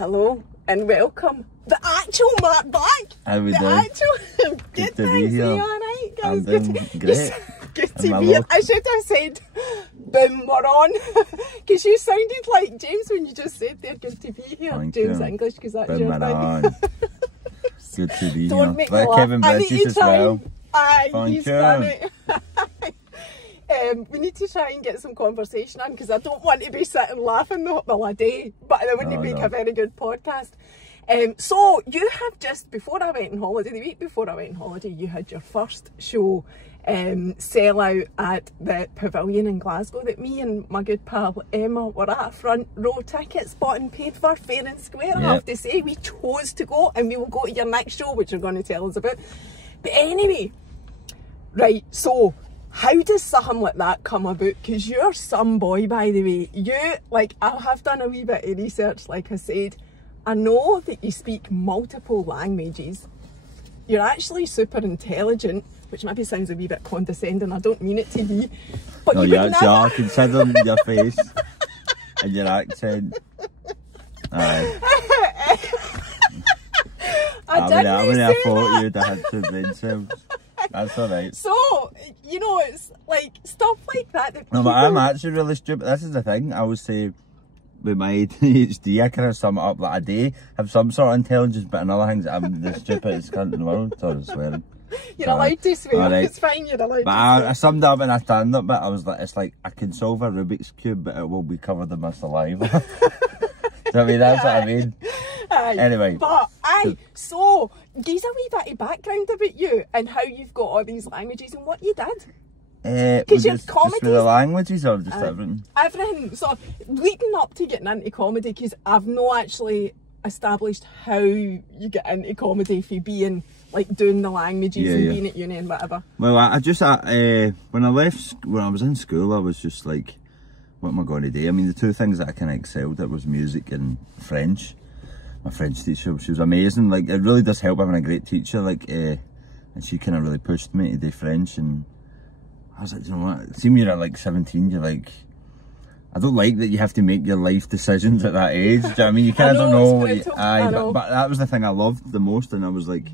Hello and welcome. The actual Mark back. How we doing? Actual good to thanks. be here. Are you alright, guys? I'm doing great. Good to be here. I should have said, boom, we're on. Because you sounded like James when you just said they're good to be here. Thank James you. English, because that's Boom, your we're thing. on. Good to be Don't here. make me Like laugh. Kevin I need Bridges to as try. well. Aye, Thank he's you. done it. We need to try and get some conversation on because I don't want to be sitting laughing the whole day, but it wouldn't make a very good podcast. So you have just, before I went on holiday, the week before I went on holiday, you had your first show sell out at the Pavilion in Glasgow that me and my good pal Emma were at, front row tickets bought and paid for, fair and square. I have to say, we chose to go, and we will go to your next show, which you're going to tell us about. But anyway, right, so how does something like that come about? Because you're some boy, by the way. You, like, I have done a wee bit of research, like I said. I know that you speak multiple languages. You're actually super intelligent, which maybe sounds a wee bit condescending. I don't mean it to be. But No, you would never... are, considering your face and your accent. Aye. I wouldn't have thought you'd have had two brain cells. That's alright. So, you know, it's like stuff like that. No, but I'm actually really stupid. This is the thing. I would say with my ADHD, I kind of sum it up like a day, have some sort of intelligence, but in other things, I'm the stupidest cunt in the world. Sorry, swearing. You're allowed to swear. Right. It's fine, you're allowed but to swear. I summed it up in a stand-up bit. I was like, it's like, I can solve a Rubik's Cube, but it will be covered in my saliva. So, I mean, that's what I mean. Aye. Anyway. But, aye, so, give a wee bit of background about you and how you've got all these languages and what you did. Because your just comedy, with the languages or just everything? Everything. So, leading up to getting into comedy, because I've not actually established how you get into comedy for being, like, doing the languages and being at uni and whatever. Well, I just, when I was in school, I was just like, what am I going to do? I mean, the two things that I kind of excelled at was music and French. My French teacher, she was amazing. Like, it really does help having a great teacher. Like, and she kind of really pushed me to do French. And I was like, you know what? See, when you're at like 17, you're like, I don't like that you have to make your life decisions at that age. Do you know what I mean? You kind of don't know what you, but that was the thing I loved the most. And I was like,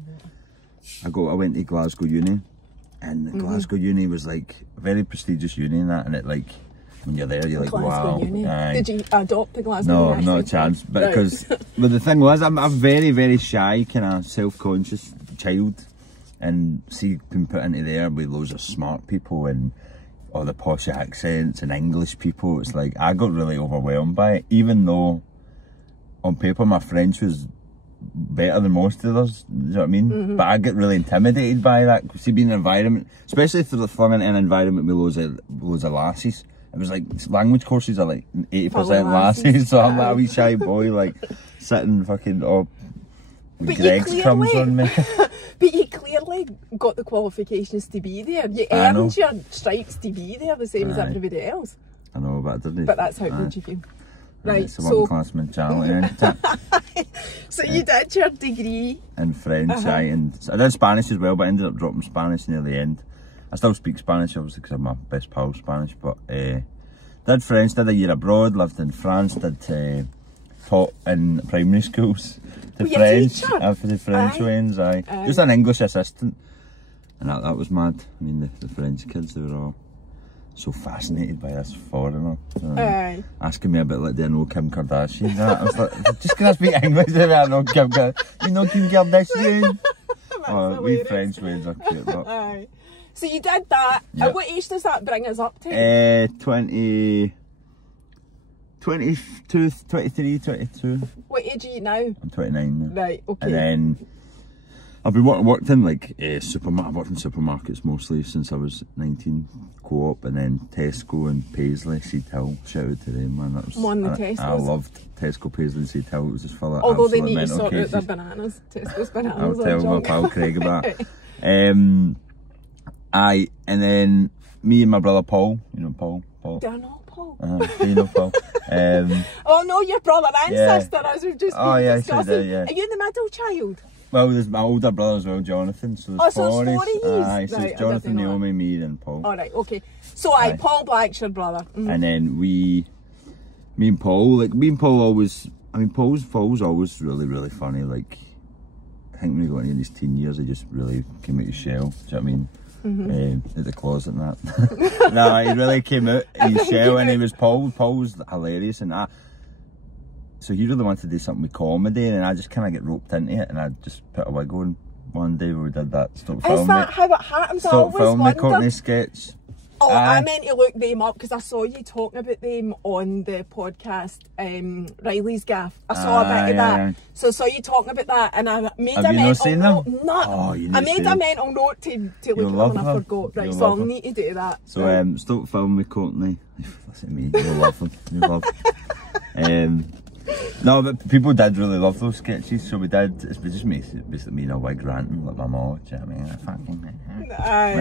I went to Glasgow Uni, and Glasgow Uni was like a very prestigious uni and that, and it like, when you're there, you're like, wow. Did you adopt the Glasgow Uni? No, not a chance. But because, but the thing was, I'm a very, very shy, kind of self-conscious child, and see, being put into there with loads of smart people and all the posh accents and English people, it's like I got really overwhelmed by it. Even though on paper my French was better than most of us, you know what I mean? But I get really intimidated by that. See, being in an environment, especially if they're flung into an environment with loads of lasses. It was like, language courses are like 80% lasses, so I'm like a wee shy boy, like sitting fucking all with Greg's crumbs on me. But you clearly got the qualifications to be there. You earned your stripes to be there, the same as everybody else. I know, but I didn't. But that's how good you feel. Right, it's a one-class mentality. So you did your degree in French, and I did Spanish as well, but I ended up dropping Spanish near the end. I still speak Spanish, obviously, because I'm my best pal's Spanish, but did French, did a year abroad, lived in France, taught in primary schools the French, for the French ones, just an English assistant, and that was mad. I mean, the French kids, they were all so fascinated by this foreigner, asking me about, like, do I know Kim Kardashian? I was like, just because I speak English, I know Kim Kardashian. You know Kim Kardashian? Oh, we French ones are cute, but... So you did that, and what age does that bring us up to? 22, 23, 22. What age are you now? I'm 29 now. Right, okay. And then I've been worked in like I've worked in supermarkets mostly since I was 19, Co-op, and then Tesco and Paisley, Seed Hill. Shout out to them, man. That was I loved Tesco, Paisley and Seed Hill. It was just full of although they need to sort out their bananas. Tesco's bananas. I'll tell my pal Craig about. And then me and my brother Paul, you know Paul? Do I know Paul? Do you know Paul? Oh no, your brother and sister, as we've just been discussing. Are you the middle child? Well, there's my older brother as well, Jonathan. So there's so it's 4 Aye, so it's Jonathan, Naomi, me, and Paul. Alright, okay. So Paul Black's your brother. And then me and Paul always, I mean, Paul's always really funny. Like, I think when he got into his teen years, he just really came out his shell. Do you know what I mean? At the closet and that. No, he really came out his shell, and he was Paul. Paul was hilarious, and that. So he really wanted to do something with comedy, and I just kind of get roped into it, and I just put a wig on one day where we did that Stop Film Me. Is that how it happens? Stop Film Me Courtney sketch. Oh, I meant to look them up because I saw you talking about them on the podcast, Riley's Gaff. I saw a bit of that. So I saw you talking about that, and I made a mental note. I made a mental note to look at them, and I forgot. Right, so I'll need to do that. So Stop Film Me Courtney. Listen to me, you'll love them. You'll love them. No, but people did really love those sketches, so we did. It's just basically me in a wig ranting like my mom. Do you know what I mean? I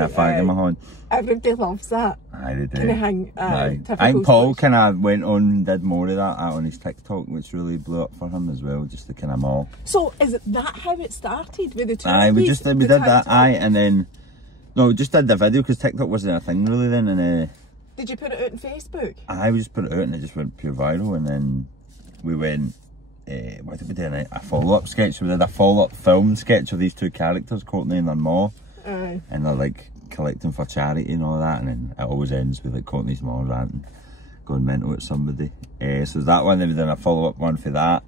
fag in my hand. Everybody loves that. Aye, they do. Kind of I think Paul kind of went on and did more of that on his TikTok, which really blew up for him as well, just the kind of mall. So is that how it started with the two? Aye, we did that. Aye, and then we just did the video because TikTok wasn't a thing really then. And did you put it out on Facebook? Aye, we just put it out and it just went pure viral, and then we went. What did we do? A follow-up sketch. We did a follow-up film sketch of these two characters, Courtney and their ma, and they're like collecting for charity and all that, and then it always ends with like Courtney's ma ranting, going mental at somebody. So that one. Then we did a follow-up one for that.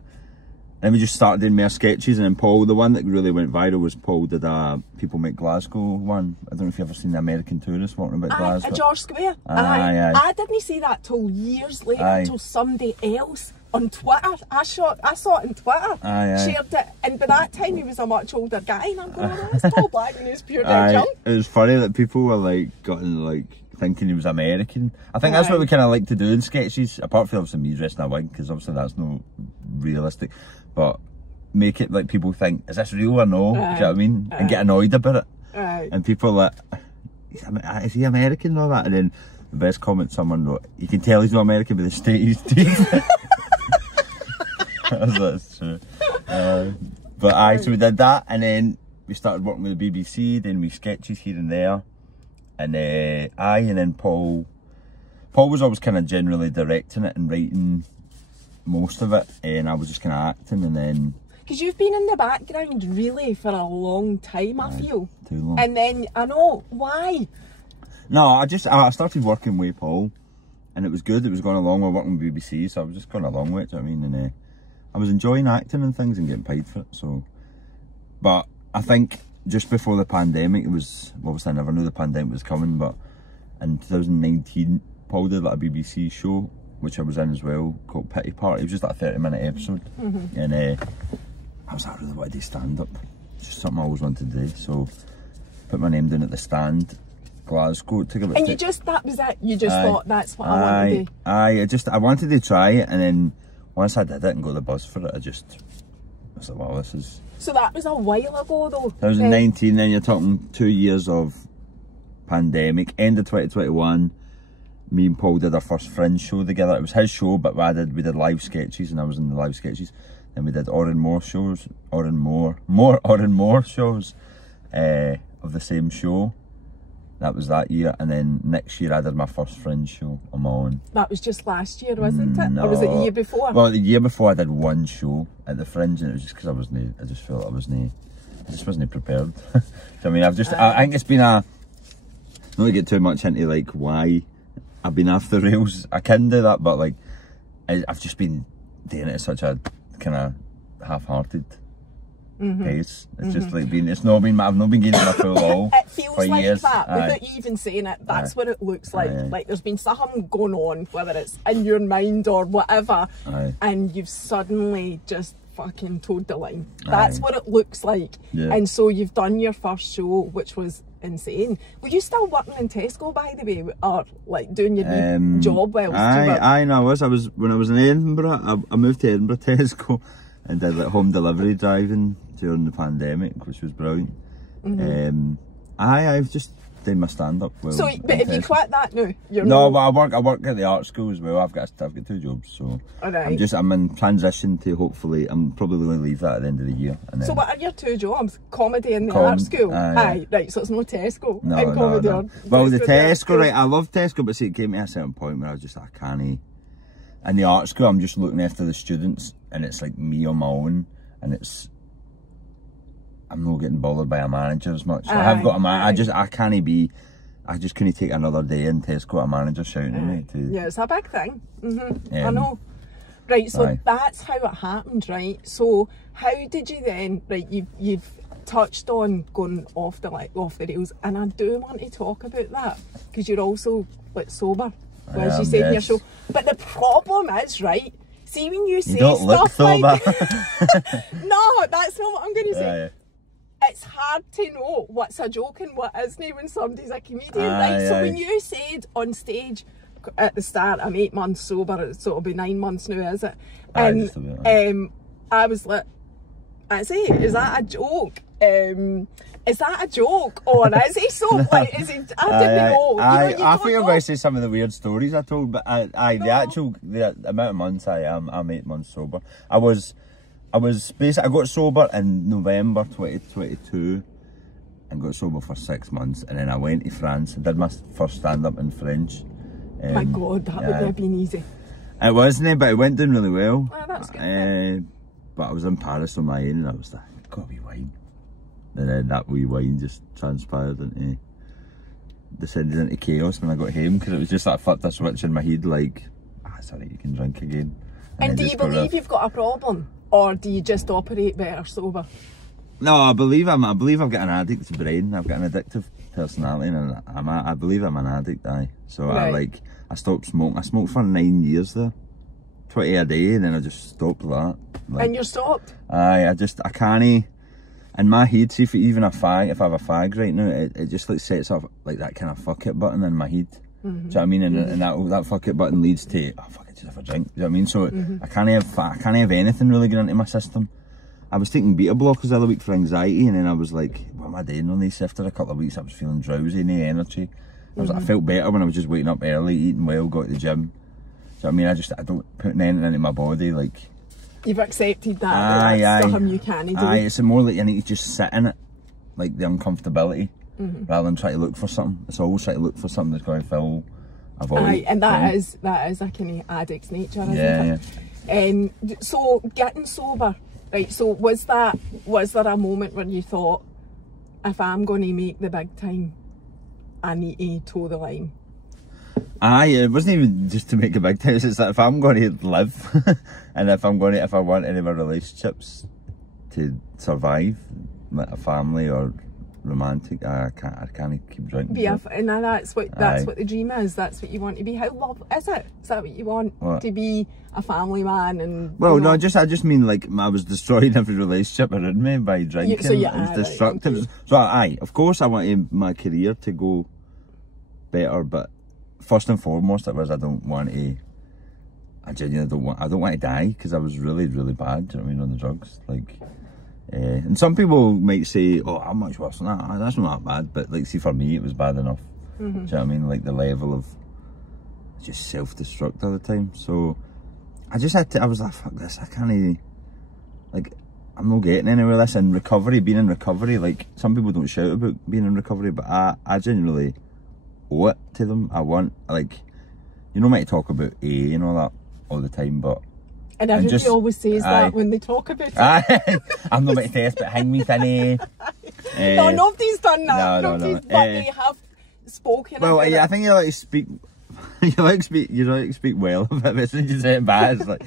Then we just started doing more sketches, and then Paul, the one that really went viral was Paul did a People Make Glasgow one. I don't know if you've ever seen the American Tourist walking about Glasgow. George Square. Aye. I didn't see that till years later, until somebody else on Twitter. I saw it on Twitter. Shared it, and by that time he was a much older guy, and I'm going, oh, that's Paul Black when he was pure dead young. It was funny that people were like thinking he was American. I think that's what we kind of like to do in sketches, apart from obviously me dressing in a wig, because obviously that's not realistic, but make it like people think, is this real or no? Do you know what I mean? And get annoyed about it. And people are like, is he American and all that? And then the best comment someone wrote, you can tell he's not American by the state he's teeth. That's true. But aye, so we did that, and then we started working with the BBC, then we sketches here and there, and and then Paul was always kind of generally directing it and writing most of it, and I was just kind of acting, and then... Because you've been in the background really for a long time, I feel. Too long. And then, I know, why? No, I started working with Paul, and it was good, it was going along with working with BBC, so I was just going along with it, do you know what I mean? And I was enjoying acting and things and getting paid for it, so... But I think just before the pandemic, it was... Obviously I never knew the pandemic was coming, but in 2019, Paul did like a BBC show, which I was in as well, called Pity Party. It was just like a 30-minute episode. And I was like, I really want to do stand-up. It's just something I always wanted to do, so... Put my name down at the stand, Glasgow. It took about... And that was it? You just thought, that's what I want to do? I wanted to try it, and then once I did it and got the buzz for it, I was like, wow, this is... So that was a while ago though? 2019, then you're talking 2 years of pandemic. End of 2021, me and Paul did our first Fringe show together. It was his show, but we did live sketches, and I was in the live sketches. Then we did more shows of the same show. That was that year, and then next year I did my first Fringe show on my own. That was just last year, wasn't it? No. Or was it the year before? Well, the year before I did one show at the Fringe, and it was just because I just felt I just wasn't prepared. So, I mean, I think it's been not to get too much into like why I've been off the rails. I can do that, but like I've just been doing it at such a kind of half-hearted pace. It's just like I've not been getting my full all it feels for like years. That without you even saying it, that's what it looks like. Like there's been something going on, whether it's in your mind or whatever, and you've suddenly just fucking towed the line. That's what it looks like. And so you've done your first show, which was insane. Were you still working in Tesco, by the way, or like doing your new job whilst you were... No, I was when I was in Edinburgh. I moved to Edinburgh Tesco and did like home delivery driving during the pandemic, which was brilliant. I've just done my stand-up. So, but have you quit that now? But I work at the art school as well. I've got 2 jobs, so I'm in transition to hopefully. I'm probably going to leave that at the end of the year. And then, so what are your 2 jobs? Comedy and the art school. Right. So it's no Tesco and comedy. No. Well, the Tesco, right? I love Tesco, but see, it came to a certain point where I was just like, I in the art school, I'm just looking after the students, and it's like me on my own, and I'm not getting bothered by a manager as much. So I have got a man. I just couldn't take another day in Tesco, a manager shouting at me. Yeah, it's a big thing. I know. Right, so that's how it happened, right? So how did you then, right, you've touched on going off the rails, and I do want to talk about that, because you're also like sober, as you said in your show. But the problem is, right, see when you say stuff like no, that's not what I'm going to say. It's hard to know what's a joke and what isn't when somebody's a comedian, right? So when you said on stage at the start, I'm 8 months sober, so it'll be 9 months now, is it? And I was like, is that a joke? Is that a joke, or is he so like? Is he? I didn't know. I think I'm going to say some of the weird stories I told, but the amount of months I'm 8 months sober. I got sober in November 2022 and got sober for 6 months, and then I went to France and did my first stand-up in French. My God, that would have been easy. It wasn't, but it went down really well. Oh, that's good. But I was in Paris on my own, and I was like, got a wee wine. And then that wee wine just transpired into, descended into chaos when I got home, because it was just that I flipped a switch in my head, like, it's alright, you can drink again. And do you believe you've got a problem, or do you just operate better sober? No, I believe I've got an addict's brain. I've got an addictive personality, and I believe I'm an addict. So I stopped smoking. I smoked for 9 years there, 20 a day, and then I just stopped that. And you're stopped? I can't. In my head, see if I have a fag right now, it just like sets up like that kind of fuck it button in my head. Do you know what I mean? And that fuck it button leads to, oh fuck it, just have a drink. Do you know what I mean? So I can't have anything really going into my system. I was taking beta blockers the other week for anxiety, and then I was like, what am I doing on these? After a couple of weeks I was feeling drowsy, no energy. I felt better when I was just waking up early, eating well, got to the gym. So I mean, I don't put anything into my body, like. You've accepted that, that's something you can't do. It's more like you need to just sit in it, like the uncomfortability, rather than try to look for something. It's always try to look for something that's going to fill a void. And that is a kind of addict's nature, isn't it? Yeah. So getting sober, right, so was there a moment when you thought, if I'm going to make the big time, I need to toe the line? It wasn't even just to make a big time, it's that if I'm going to live and if I want any of my relationships to survive, like a family or romantic, I can't keep drinking. And that's what the dream is. That's what you want to be. How love is it? Is that what you want? To be a family man? And well, no, I just mean like I was destroying every relationship around me by drinking. It was destructive. Okay. So of course I wanted my career to go better, but first and foremost, it was I don't want to die, because I was really, really bad, do you know what I mean, on the drugs. Like, and some people might say, oh, how much worse than that? That's not that bad, but like, see, for me, it was bad enough. Do you know what I mean? Like the level of just self-destruct all the time. So I just had to, I was like, fuck this, I can't, like, I'm not getting anywhere with this. And recovery, being in recovery, like, some people don't shout about being in recovery, but I genuinely owe it to them. I want, like, you know, might talk about AA and all that all the time, but and everybody always says that when they talk about it. I'm not about to test, but hang me thinny. No, nobody's done that. No. But they have spoken. Well, yeah, I think you like to speak. You like to speak well of it, but as soon as you say it bad, it's like.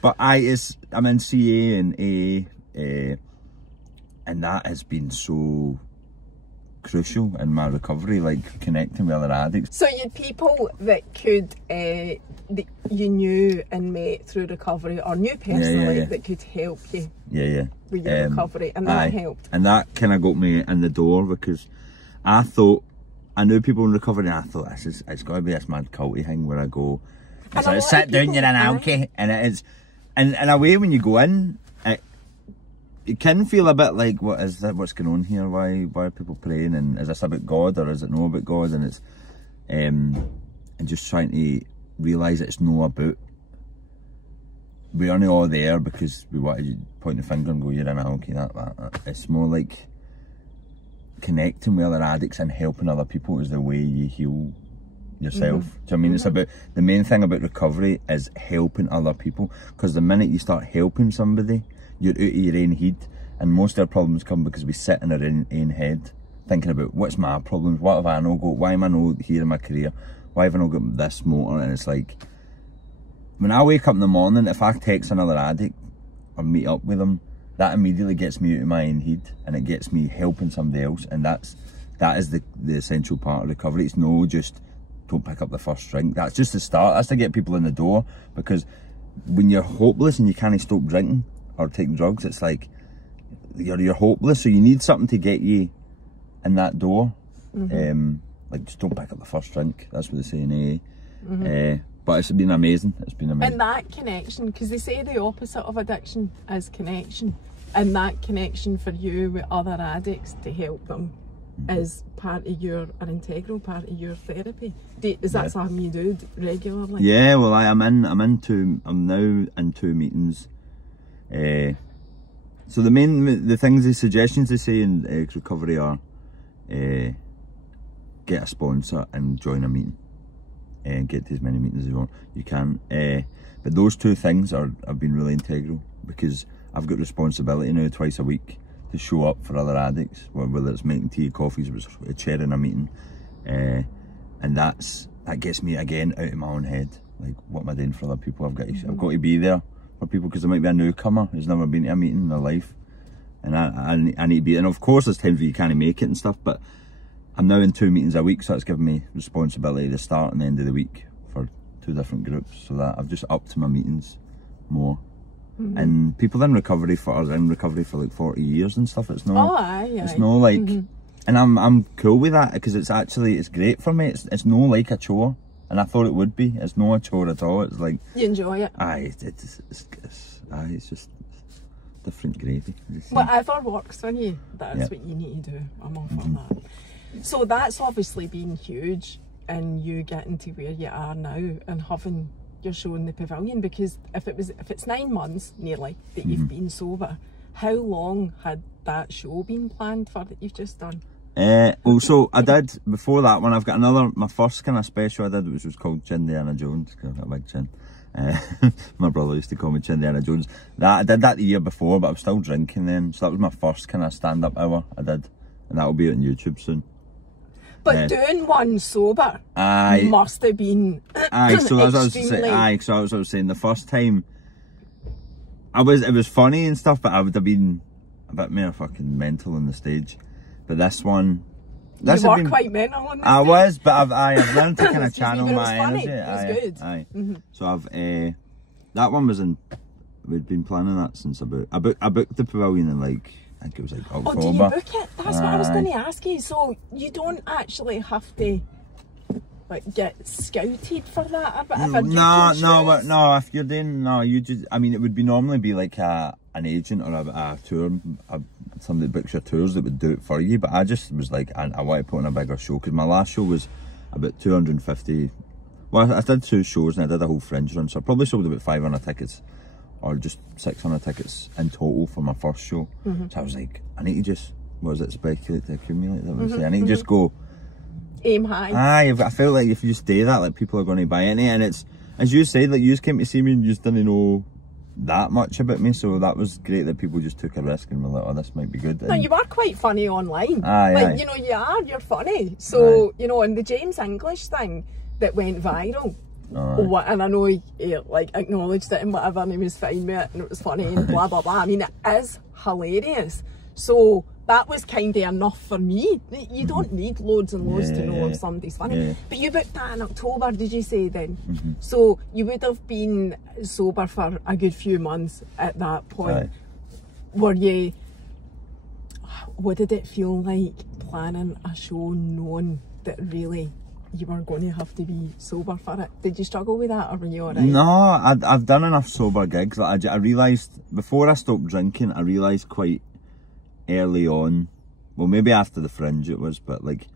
But I'm in CA and AA, and that has been so crucial in my recovery, like connecting with other addicts. So you had people that could that you knew and met through recovery, or knew personally, that could help you with your recovery, and that helped. And that kind of got me in the door, because I knew people in recovery, and I thought it's got to be this mad culty thing where I go, it's like, sit down, you're an alky, and it is, and in a way when you go in, it can feel a bit like, what is that? What's going on here? Why are people praying? And is this about God, or is it no about God? And it's and just trying to realise that it's no about, we aren't all there because we want to point the finger and go, you're an alky, that. It's more like connecting with other addicts and helping other people is the way you heal yourself. Do you know what I mean? It's about, the main thing about recovery is helping other people, because the minute you start helping somebody, you're out of your own head, and most of our problems come because we sit in our own head thinking about what's my problems, what have I not got, why am I not here in my career, why have I not got this motor. And it's like, when I wake up in the morning, if I text another addict or meet up with them, that immediately gets me out of my own head, and it gets me helping somebody else. And that is the essential part of recovery. It's no just don't pick up the first drink. That's just the start. That's to get people in the door, because when you're hopeless and you can't stop drinking or taking drugs, it's like you're hopeless, so you need something to get you in that door. Like, just don't pick up the first drink. That's what they say in AA. But it's been amazing. It's been amazing. And that connection, because they say the opposite of addiction is connection, and that connection for you with other addicts to help them is part of an integral part of your therapy. Is that something you do regularly? Yeah, well, I'm now in 2 meetings. So the things, the suggestions they say in recovery are get a sponsor and join a meeting, and get to as many meetings as you can. But those 2 things have been really integral, because I've got responsibility now twice a week to show up for other addicts, whether it's making tea, coffees, or chairing a meeting, and that gets me again out of my own head. Like, what am I doing for other people? I've got to be there for people, because there might be a newcomer who's never been to a meeting in their life, and I need to be. And of course, there's times where you can't make it and stuff, but I'm now in 2 meetings a week, so that's given me responsibility to start and the end of the week for 2 different groups, so that I've just upped my meetings more. And people in recovery for like 40 years and stuff. It's no, it's no like, and I'm cool with that, because it's great for me. It's no like a chore, and I thought it would be. It's no a chore at all. It's like, you enjoy it. It's just different gravy. Whatever works for you, that's what you need to do. I'm all for that. So that's obviously been huge in you getting to where you are now and having your show in the Pavilion, because if it's 9 months nearly that you've been sober, how long had that show been planned for that you've just done? Well, so I did, before that one, I've got my first kind of special I did, which was called Chindiana Jones, because I've got a big chin. My brother used to call me Chindiana Jones. I did that the year before, but I was still drinking then, so that was my first kind of stand-up hour I did, and that will be on YouTube soon. But doing one sober must have been so as I was saying, so I was saying, the first time it was funny and stuff, but I would have been a bit more fucking mental on the stage. But this one, you were quite mental on the stage. I was, but I've learned to kind of channel my energy. It was good. So that one was we'd been planning that since I booked the Pavilion in like, I think it was like October. Oh, do you book it? That's what I was going to ask you. So you don't actually have to like get scouted for that? No. If you're doing, you just. I mean, it would normally be like an agent or a tour, somebody that books your tours that would do it for you. But I just was like, I want to put on a bigger show, because my last show was about 250. Well, I did 2 shows and I did a whole Fringe run, so I probably sold about 500 tickets. Or just 600 tickets in total for my first show. So I was like, I need to just, speculate to accumulate? I need to just go aim high. I felt like if you just do that, like, people are going to buy into it. And it's, as you said, like, you just came to see me and you just didn't know that much about me, so that was great that people just took a risk and were like, oh, this might be good. No, you are quite funny online. You know, you're funny. So, you know, and the James English thing that went viral, and I know he like acknowledged it and whatever, and he was fine with it and it was funny and blah blah blah. I mean, it is hilarious. So that was kind of enough for me. You don't need loads and loads to know if somebody's funny. But you booked that in October, did you say then? So you would have been sober for a good few months at that point. Were you, what did it feel like planning a show knowing that really you were going to have to be sober for it? Did you struggle with that, or were you alright? No, I've done enough sober gigs. Like, I realised, before I stopped drinking, I realised quite early on, well, maybe after the Fringe it was, but like,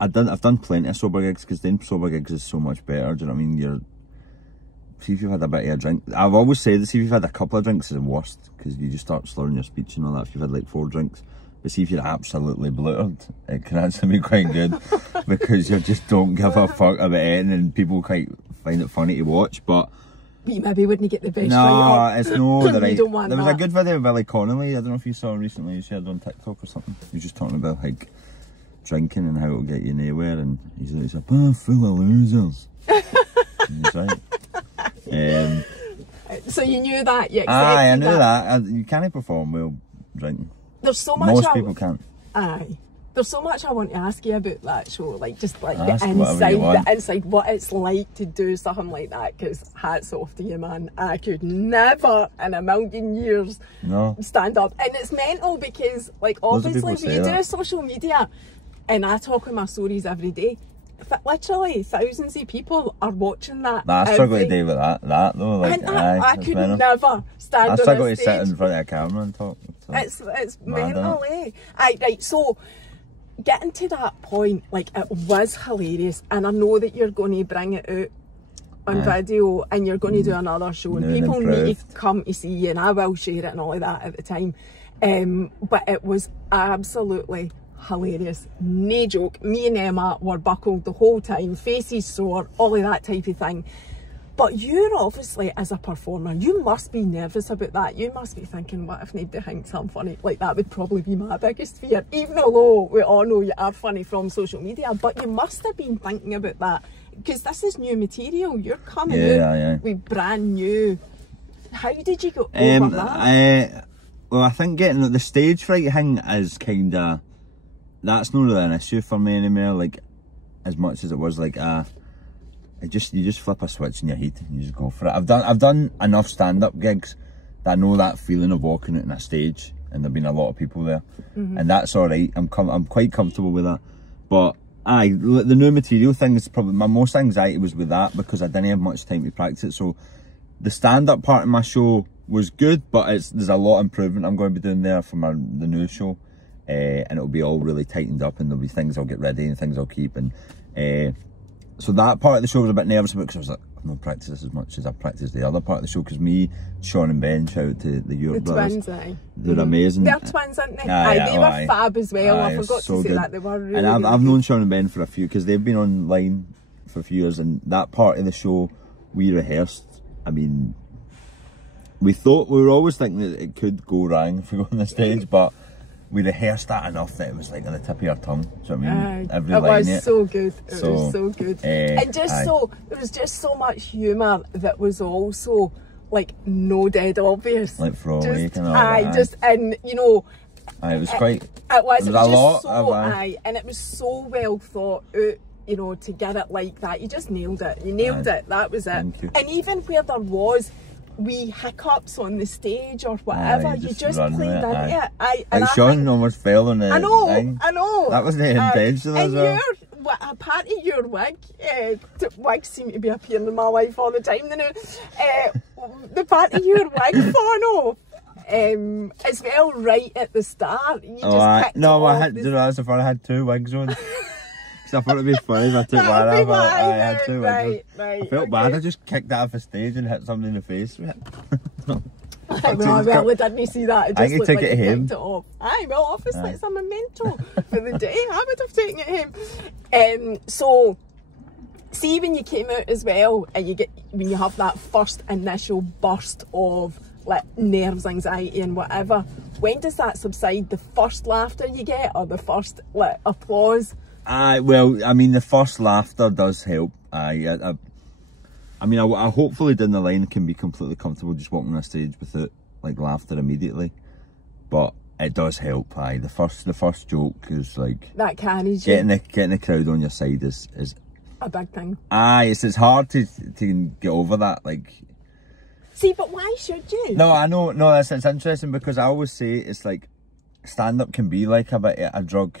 I've done plenty of sober gigs, because doing sober gigs is so much better. Do you know what I mean? See if you've had a bit of a drink. I've always said that, see if you've had a couple of drinks is the worst, because you just start slurring your speech and all that if you've had like 4 drinks. But see, if you're absolutely bluttered, it can actually be quite good because you just don't give a fuck about it, and people quite find it funny to watch. But you maybe wouldn't get the best no, right. It's no the right. Don't want there was that. a good video of Billy Connolly. I don't know if you saw recently. You shared on TikTok or something. He was just talking about like drinking and how it'll get you nowhere, and he's like, full of losers. He's right. So you knew that, you accepted Aye, I knew that. You can't perform well drinking. There's so much. Most people can't. Aye. There's so much I want to ask you about that show, like just like Ask the whatever inside, what it's like to do something like that. Because hats off to you, man. I could never in a million years stand up, and it's mental because, like, obviously, when you do social media, and I talk in my stories every day. Literally thousands of people are watching that. I struggle to do with that though. Like, I could never stand on a stage. I struggle to sit in front of a camera and talk. It's mental, eh? Right, so getting to that point, like, it was hilarious, and I know that you're going to bring it out on video, and you're going to do another show, and people need to come to see you, and I will share it and all of that at the time. But it was absolutely hilarious, no joke. Me and Emma were buckled the whole time, faces sore, all of that type of thing. But you're obviously, as a performer, you must be nervous about that. You must be thinking, what if nobody thinks I'm funny? Like, that would probably be my biggest fear, even though we all know you are funny from social media. But you must have been thinking about that, because this is new material. You're coming out with brand new. How did you go over that? Well, I think getting the stage fright thing is kind of, that's not really an issue for me anymore, like, as much as it was like you just flip a switch in your head and you just go for it. I've done enough stand-up gigs that I know that feeling of walking out on a stage and there've been a lot of people there, and that's alright. I'm quite comfortable with that. But the new material thing is probably my most anxiety was with that, because I didn't have much time to practice it. So the stand-up part of my show was good, but there's a lot of improvement I'm going to be doing there for the new show. And it'll be all really tightened up, and there'll be things I'll get ready and things I'll keep, and so that part of the show was a bit nervous about, because I was like, I've not practiced this as much as I've practiced the other part of the show, because me, Sean and Ben, shout out to the York brothers, twins, they're amazing. They're twins, aren't they? They were fab as well. I forgot to say that. They were really, and I've known Sean and Ben for a few, because they've been online for a few years, and that part of the show we rehearsed. I mean, we were always thinking that it could go wrong if we go on the stage, but we rehearsed that enough that it was like on the tip of your tongue. Do you know what I mean? Every line was so good. It was so good. And just so, there was just so much humour that was also, like, no dead obvious. Like throwaway and all that. Just, and, you know, it was quite, it was a lot. So, and it was so well thought out, you know, to get it like that. You just nailed it. You nailed it. That was it. Thank you. And even where there was wee hiccups on the stage or whatever, you just played into it. And Sean almost fell on the thing. I know. That wasn't intentional as well. A part of your wig, wigs seem to be appearing in my life all the time now. The part of your wig falling off, as well, right at the start. You that's the fun. I had two wigs on. I thought it'd be funny if I took one off. I had two wigs on. I felt bad. I just kicked that off the stage and hit somebody in the face with it. Well, I didn't see that. It just looked like you kicked it off. Well, obviously it's a memento for the day. I would have taken it home. So, see, when you came out as well, and when you have that first initial burst of, like, nerves, anxiety and whatever, when does that subside? The first laughter you get, or the first, like, applause? Well, I mean, the first laughter does help. I mean, I hopefully down the line can be completely comfortable just walking on a stage without, like, laughter immediately. But it does help. The first joke is like that carries you. Getting the crowd on your side is a big thing. It's hard to get over that. Like, see, but why should you? No, I know. No, it's interesting, because I always say it's like stand up can be like a bit of a drug.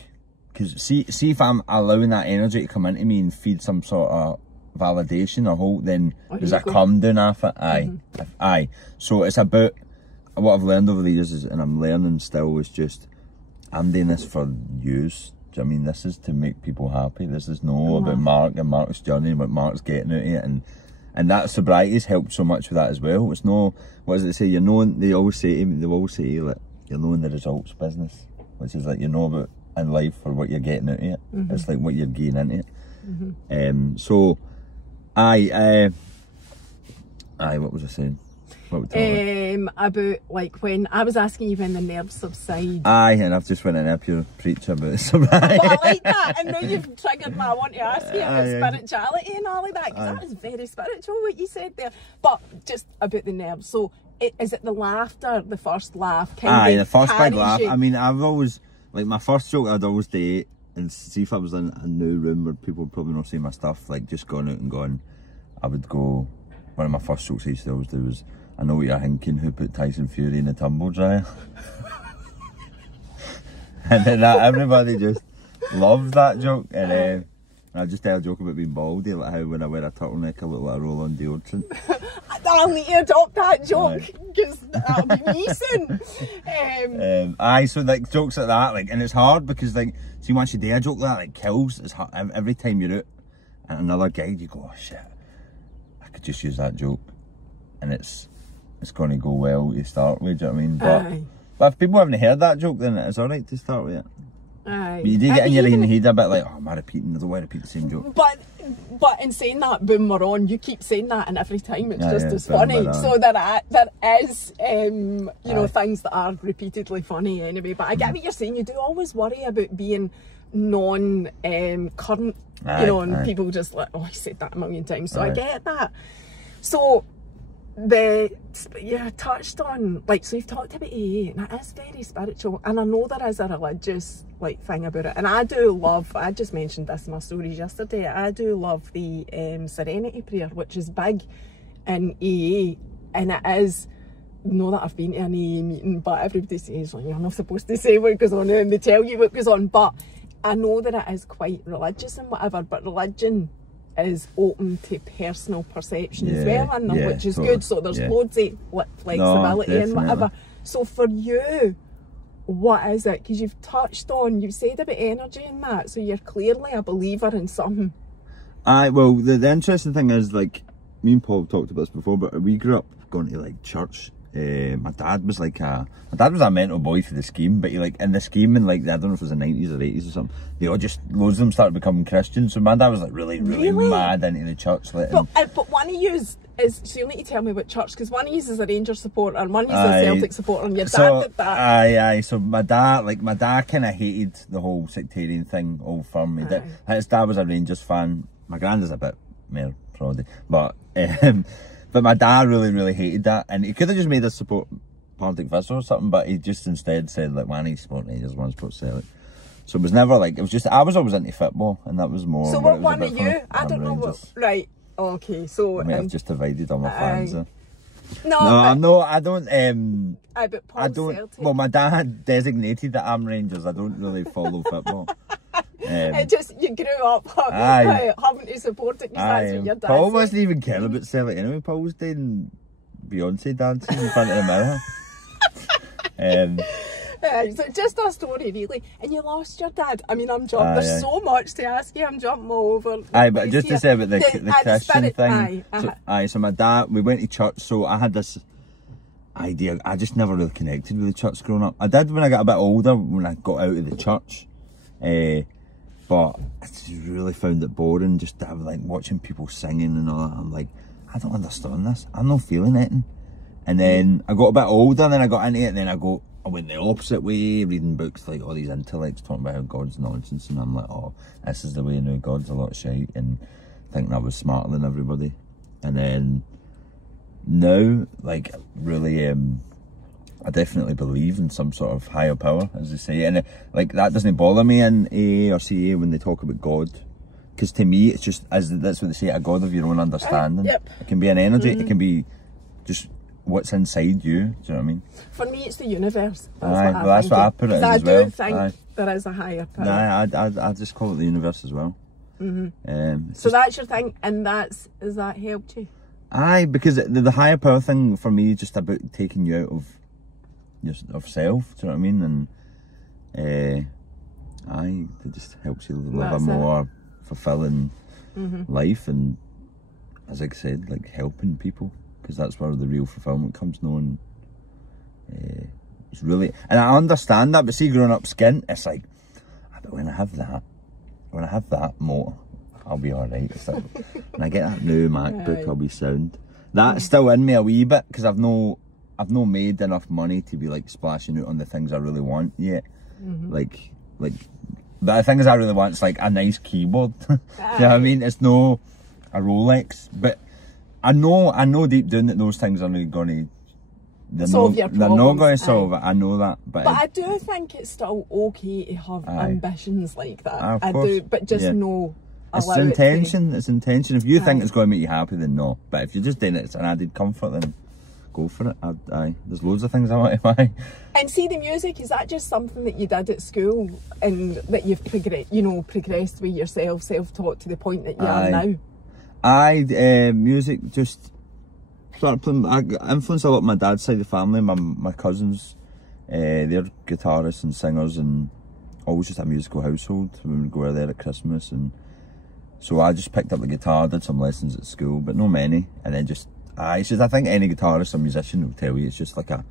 Because see if I'm allowing that energy to come into me and feed some sort of validation or hope, then there's a come down off it. Aye. So it's about, what I've learned over the years is, and I'm learning still, is just, I'm doing this for yous. Do you know what I mean? This is to make people happy. This is about Mark and Mark's journey and what Mark's getting out of it, and that sobriety has helped so much with that as well. It's no, what does it say? They always say to me, like, you're knowing the results business. which is like you know about in life or what you're getting out of it. It's like what you're gaining into it. So, aye, what was I saying? What about like when I was asking you when the nerves subside. Aye, and I've just went in a pure preacher about sobriety. But I like that, and now you've triggered my I want to ask you about spirituality and all of that, because that was very spiritual what you said there. But just about the nerves, so is it the laughter, the first laugh? Aye, the first big laugh. You? I mean, I've always, like my first joke I'd always do, and see if I was in a new room where people would probably not see my stuff, like just going out and going, I would go, one of my first jokes I used to always do was, I know what you're thinking, who put Tyson Fury in a tumble dryer? And then everybody just loved that joke. And I just tell a joke about being baldy, like how when I wear a turtleneck I look like a roll-on deodorant. I'll need to adopt that joke, because that'll be me soon. Aye, so like jokes like that, like, and it's hard because like, see once you do a joke like that, like kills, it's hard. Every time you're out at another gig you go, oh shit, I could just use that joke. And it's going to go well to start with, do you know what I mean? But if people haven't heard that joke, then it's alright to start with it. Aye. But you do get in your own head a bit like, oh, am I repeating? I don't want to repeat the same joke. But in saying that, boom, we're on, you keep saying that, and every time it's just as funny. So there is, you know, things that are repeatedly funny anyway. But I get what you're saying, you do always worry about being non-current, you know, and people just like, oh, I said that a million times. So I get that. So you touched on, like, so you've talked about AA, and it is very spiritual, and I know there is a religious like thing about it, and I do love, I just mentioned this in my stories yesterday, I do love the Serenity Prayer, which is big in AA, and it is, know that I've been to an AA meeting, but everybody says, well, you're not supposed to say what goes on, and they tell you what goes on, but I know that it is quite religious and whatever, but religion is open to personal perception as well in them, which is good. So there's loads of flexibility and whatever. So for you, what is it? Because you've touched on, you've said about energy and that, so you're clearly a believer in something. Well, the interesting thing is, like, me and Paul talked about this before, but we grew up going to like church. My dad was a mental boy for the Scheme, but he, like, in the Scheme in, like, I don't know if it was the 90s or 80s or something, they all just, loads of them started becoming Christians, so my dad was like really mad into the church. Like, but one of you is, so you'll need to tell me what church, because one of you is a Rangers supporter and one of you is a Celtic supporter, and your dad did that. Aye, so my dad kind of hated the whole sectarian thing all from me. His dad was a Rangers fan, my granddad's a bit more proddy, but my dad really hated that, and he could have just made us support Partick Thistle or something, but he just instead said, like, one he's supporting Rangers, one supports Celtic. So it was never like, it was just, I was always into football, and that was more. So what one of you? I don't know what. Right. Okay. So I may have just divided all my fans. No, I don't. But Paul's Celtic. Well, my dad designated that I'm Rangers. I don't really follow football. It just, you grew up having to support it because that's what your dad Paul said. wasn't even caring about Celtic anyway. Paul was doing Beyonce dancing in front of the mirror. So just a story really, and you lost your dad. I mean, I'm jumping, there's so much to ask you, I'm jumping all over. But just to say about the Christian thing, so my dad, we went to church, so I had this idea, I just never really connected with the church growing up. I did when I got a bit older, when I got out of the church, but I just really found it boring, just to have, like, watching people singing and all that. I'm like, I don't understand this, I'm not feeling it. And then I got a bit older, and then I got into it, and then I went the opposite way, reading books like all these intellects talking about how God's nonsense, and I'm like, oh, this is the way, now God's a lot of shite, and thinking I was smarter than everybody. And then now, like, really, I definitely believe in some sort of higher power, as they say, and like, that doesn't bother me in AA or CA when they talk about God, because to me it's just, that's what they say, a God of your own understanding. It can be an energy, it can be just what's inside you, do you know what I mean? For me it's the universe. That's what I put it as well. I do think there is a higher power. I just call it the universe as well. So that's your thing, and has that helped you? Aye, because the higher power thing for me is just about taking you out of self, do you know what I mean? And it just helps you live a more fulfilling life, and as I said, like, helping people, because that's where the real fulfillment comes, knowing It's really, and I understand that, but see, growing up skint, it's like, but when I have that motor, I'll be alright. It's like, when I get that new MacBook, I'll be sound. That's still in me a wee bit, because I've no made enough money to be like splashing out on the things I really want yet. Like, but the things I really want is like a nice keyboard. Do you know what I mean? It's no a Rolex, but I know deep down that those things are not going to solve your problems. They're not going to solve it. I know that, but I do think it's still okay to have ambitions like that. I do, but just know. It's intention. It's intention. If you think it's going to make you happy, then no. But if you're just doing it, it's an added comfort, then go for it. There's loads of things I want to buy. And see, the music, is that just something that you did at school and that you've progressed with yourself, self-taught to the point that you are now? Music just started playing. I influenced a lot of my dad's side of the family. My cousins, they're guitarists and singers, and always just a musical household. We would go there at Christmas, and so I just picked up the guitar, did some lessons at school, but not many, and then just it's just, I think any guitarist or musician will tell you, it's just like a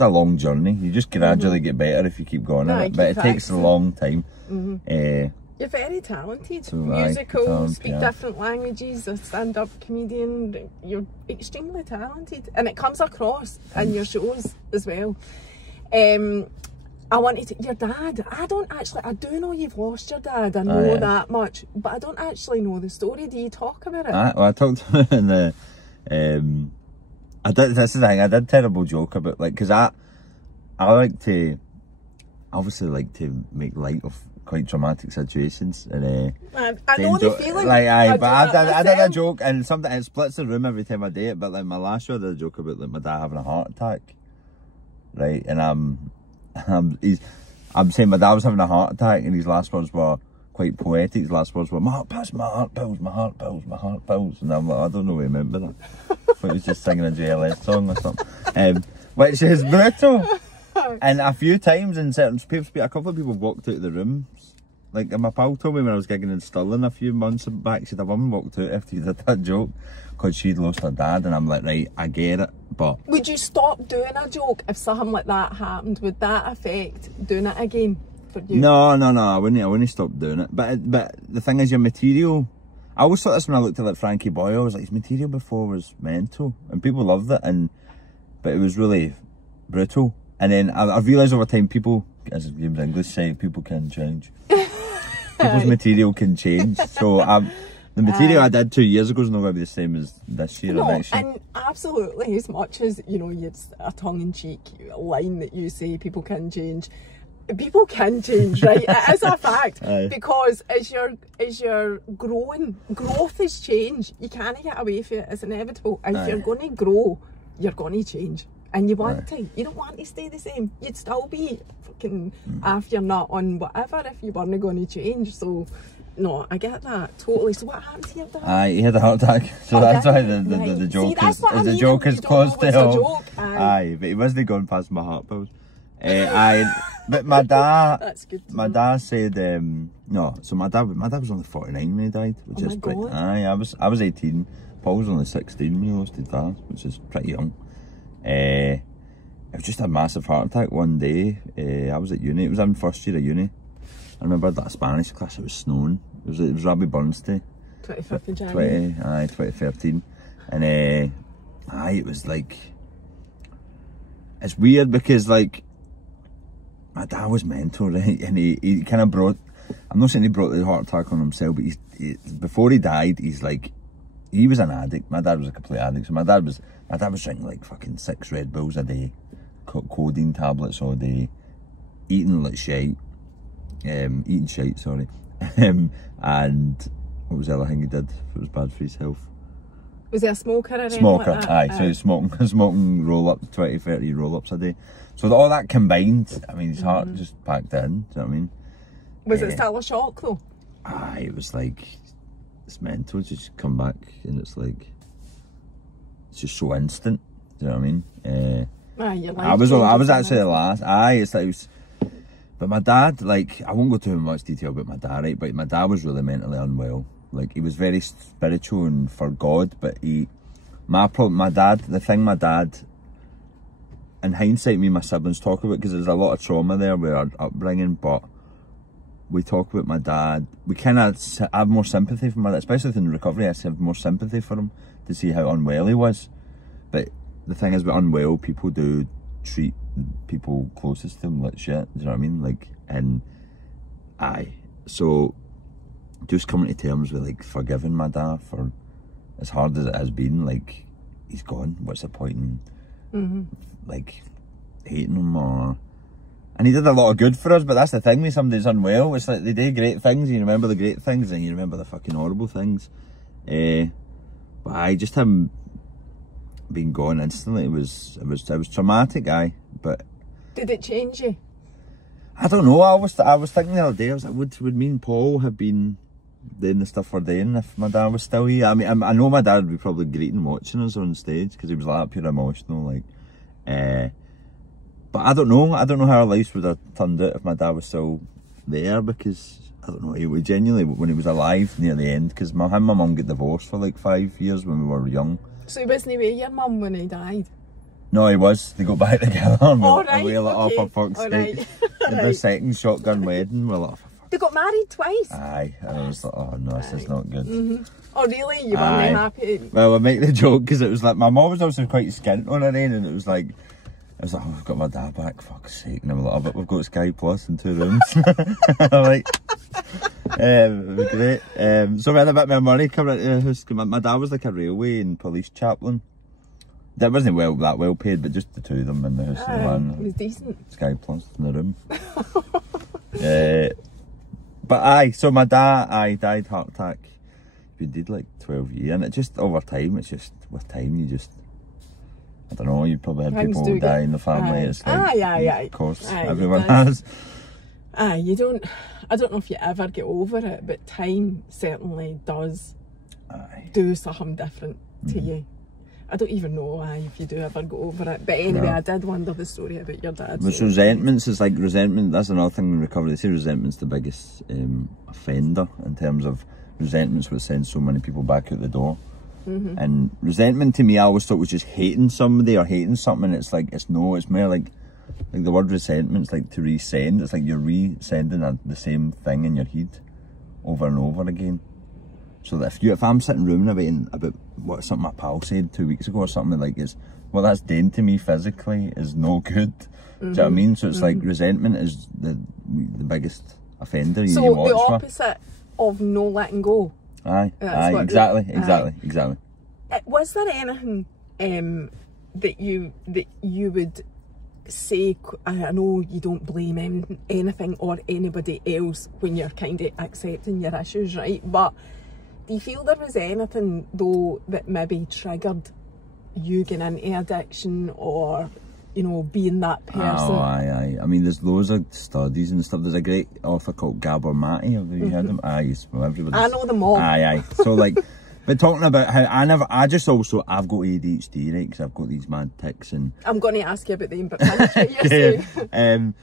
long journey. You just gradually get better if you keep going at it, but it takes a long time. You're very talented. So, musical, speak different languages, a stand-up comedian. You're extremely talented, and it comes across in your shows as well. I wanted to, your dad, I do know you've lost your dad, I know that much, but I don't actually know the story. Do you talk about it? Well, I talked about it in the, this is the thing, I did a terrible joke about, like, because I obviously like to make light of quite traumatic situations, and I know the feeling. Like, I did a joke, and something, it splits the room every time I do it, but like my last show I did a joke about like my dad having a heart attack, right, and I'm saying my dad was having a heart attack, and his last words were quite poetic. His last words were, my heart pounds, my heart pounds, my heart pounds, my heart pounds. And I'm like, I don't know, remember that. I thought he was just singing a JLS song or something. Which is brutal. And a few times in certain people, a couple of people walked out of the rooms. Like, my pal told me when I was gigging in Stirling a few months back, she said, a woman walked out after you did that joke because she'd lost her dad, and I'm like, right, I get it, but... Would you stop doing a joke if something like that happened? Would that affect doing it again for you? No, I wouldn't stop doing it. But the thing is, your material... I always thought this when I looked at like Frankie Boyle, I was like, his material before was mental, and people loved it, but it was really brutal. And then I realised over time, people, as James English say, people can change. People's material can change. So the material I did 2 years ago is not going to be the same as this year or next year. And absolutely, as much as, you know, it's a tongue-in-cheek line that you say, people can change. People can change, right? It is a fact. Because as you're growing, growth is change. You can't get away from it. It's inevitable. And if you're going to grow, you're going to change. And you want to. You don't want to stay the same. You'd still be fucking after your nut on whatever if you weren't going to change. So, no, I get that totally. So what happened to your dad? He had a heart attack. So that's why the joke is the joke is caused to him. But he wasn't going past my heart pills. But my dad, that's good. My dad said no. So my dad was only 49 when he died, which is pretty. I was 18. Paul was only 16 when he lost his dad, which is pretty young. It was just a massive heart attack one day. I was at uni. It was in first year of uni. I remember that Spanish class. It was snowing. It was Robbie Burns Day. 25th of January. 2013. And it was like, it's weird because like my dad was mental, right? And he kind of brought. I'm not saying he brought the heart attack on himself, but before he died, he's like, he was an addict. My dad was a complete addict. So my dad was drinking like fucking 6 Red Bulls a day, codeine tablets all day, eating like shite, eating shite, sorry. And what was the other thing he did if it was bad for his health? Was he a smoker or anything Smoker, like that? So he was smoking roll-ups, 20, 30 roll-ups a day. So all that combined, I mean, his heart just packed in, do you know what I mean? Was it still a shock though? It was like, it's mental to just come back, and it's like, it's just so instant, do you know what I mean? I was actually the last, it's like, but my dad, like, I won't go too much detail about my dad, right, but my dad was really mentally unwell. Like, he was very spiritual and for God, but the thing my dad, in hindsight, me and my siblings talk about it, because there's a lot of trauma there with our upbringing, but we talk about my dad. We kind of have more sympathy for my dad, especially in recovery. I have more sympathy for him to see how unwell he was. But the thing is, with unwell people do treat people closest to them like shit. Do you know what I mean? Like, and so just coming to terms with like forgiving my dad for as hard as it has been. Like, he's gone. What's the point in like hating him? And he did a lot of good for us, but that's the thing with somebody that's unwell. It's like they do great things, and you remember the great things, and you remember the fucking horrible things. But I just him being gone instantly. It was traumatic, but did it change you? I don't know. I was thinking the other day. I was like, would me and Paul have been doing the stuff we're doing if my dad was still here? I mean, I know my dad would be probably greeting watching us on stage, because he was like pure emotional, like. But I don't know. I don't know how our lives would have turned out if my dad was still there, because I don't know. He was genuinely, when he was alive near the end, because him and my mum got divorced for like 5 years when we were young. So he wasn't with your mum when he died? No, he was. They got back together and all right, we were like, okay. oh, for fuck's sake. Right. The second shotgun wedding, we're like, oh, for fuck's They got married twice? Aye. And I was like, oh no, this is not good. Oh really? You weren't happy? Well, I make the joke because it was like, my mum was also quite skint on her end, and it was like, oh, we've got my dad back, fuck's sake. And I'm like, oh, but we've got Sky Plus in 2 rooms. I'm like, it was great. So we had a bit more money coming into the house. My dad was like a railway and police chaplain. That wasn't that well paid, but just the two of them in the house and the man. It was decent. Sky Plus in the room. But so my dad, died heart attack. We did like 12 years, and it just over time, it's just with time you just, I don't know, you probably had people who die in the family. It's like, of course, everyone has. I don't know if you ever get over it, but time certainly does do something different to you. I don't even know if you do ever go over it. But anyway, I did wonder the story about your dad. With resentments, it's like resentment, that's another thing in recovery. They say resentment's the biggest offender in terms of resentment's what sends so many people back out the door. And resentment to me, I always thought was just hating somebody or hating something. It's like, it's more like the word resentment's like to resend. It's like you're resending the same thing in your head over and over again. So that if I'm sitting ruminating about what something my pal said 2 weeks ago or something, like, it's what that's done to me physically is no good. Do you know what I mean? So it's like resentment is the biggest offender. So you watch the opposite of no letting go. Aye, exactly. Was there anything that you would say? I know you don't blame anything or anybody else when you're kind of accepting your issues, right? But do you feel there was anything though that maybe triggered you getting into addiction, or being that person? Oh, aye. I mean, there's loads of studies and stuff. There's a great author called Gabor Mate. Have you heard him? Aye, I know them all. Aye. So like, but talking about how I've got ADHD, right? Because I've got these mad tics, and I'm going to ask you about them, but finish what you're saying.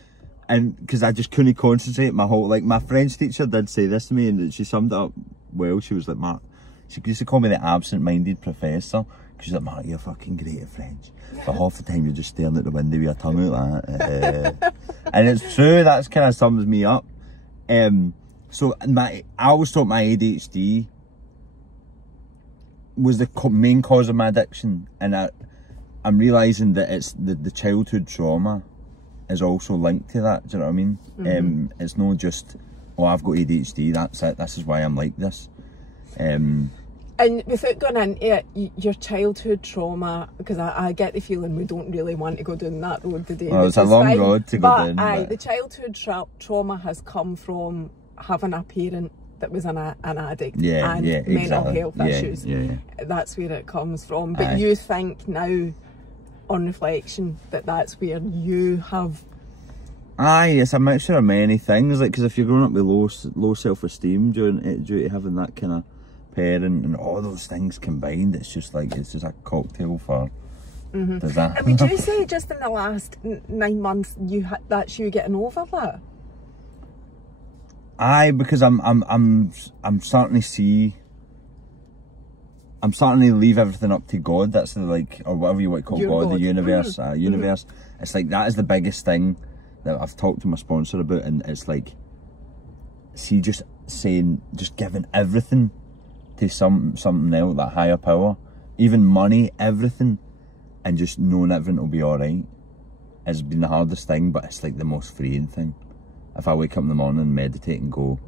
And because I just couldn't concentrate my whole, like, my French teacher did say this to me, and she summed it up well. She was like, Mark, she used to call me the absent-minded professor. She's like, Mark, you're fucking great at French, but half the time you're just staring at the window with your tongue out like that. And it's true, that's kind of sums me up. So I always thought my ADHD was the main cause of my addiction, and I'm realising that it's the childhood trauma is also linked to that. Do you know what I mean? It's not just, oh, I've got ADHD, that's it, this is why I'm like this. And without going into it, your childhood trauma, because I get the feeling we don't really want to go down that road today. Well, it's a long road to go down. But the childhood trauma has come from having a parent that was an addict and mental health issues. That's where it comes from. But you think now, on reflection, that's where you have... Aye, it's a mixture of many things. Like, because if you're growing up with low self-esteem due to having that kind of parent and all those things combined, it's just a cocktail for disaster. Would you say just in the last 9 months that's you getting over that? Aye, because I'm starting to see I'm starting to leave everything up to God. That's the, like, or whatever you want to call God, the universe. Universe. It's like, that is the biggest thing that I've talked to my sponsor about, and it's like, see, just saying, just giving everything to something else, that higher power, even money, everything, and just knowing everything will be alright has been the hardest thing, but it's like the most freeing thing. If I wake up in the morning and meditate and go,